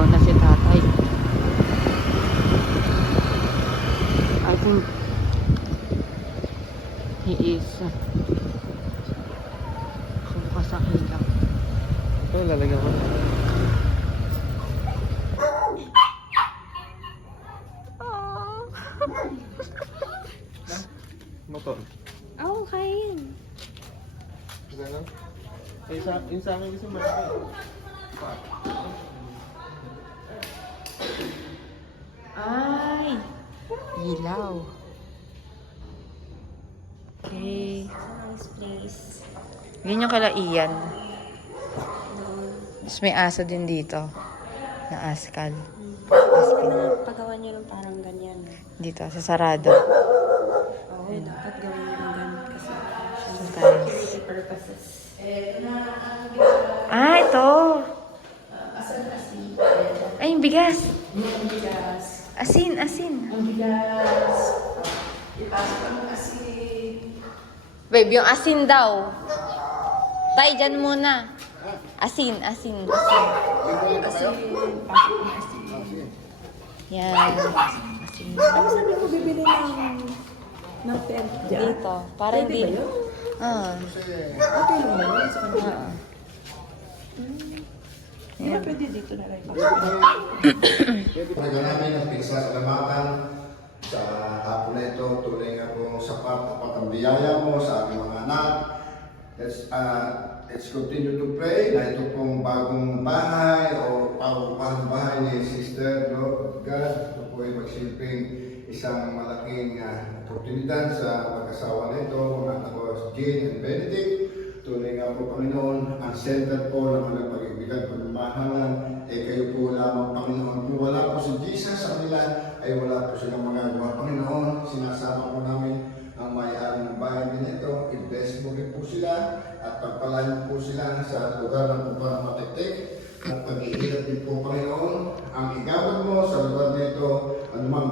naliligaw na si tatay. I think he is bukas ang ilaw. Ito, lalagyan ko na. Motor. Oo, kaya yan. Isa lang? Yung sa akin kasi malaki. Ay! Ilaw. Okay. Nice place. Yun yung kala Ian. Tapos may aso din dito. Na askal. Pagawa niyo ng parang ganyan. Dito, sa sarado. Oo, dapat gawin niyo ng ganyan kasi Sometimes. security purposes. Ah, ito! Ay, yung bigas! Asin, asin. Babe, yung asin daw. Tay, dyan muna. Asin, asin, asin. Yan. Asin. Ano sabi ko bibili ng tent dyan? Dito. Para Pwede hindi... ba yun? Ah. Okay lang ba yun sa kanila? Ah. Hindi na pwede dito na rin. Talaga namin ang pinagsasalamatan sa hapon na ito, tunay nga pong sapat ang biyaya mo sa aming mga anak. Let's continue to pray na ito pong bagong bahay o pagpapahang bahay ni Sister Lord God. Ito po ay magsilbing isang malaking oportunidad sa mag-asawa na ito, mga anak ko, Jane and Benedict. Tunay nga po, Panginoon, ang center po ng mga pag-ibigan, pagmamahalan, kayo po lamang, Panginoon. Kung wala po si Jesus sa kanila, ay wala po silang magagawa. Panginoon, sinasama po namin ang may-ari ng bahay nito. I-bless mo rin po sila at pagpalain po sila sa lugar ng upang matiktik at pag-iilat din po, Panginoon, ang igawad mo sa lugar nito, anumang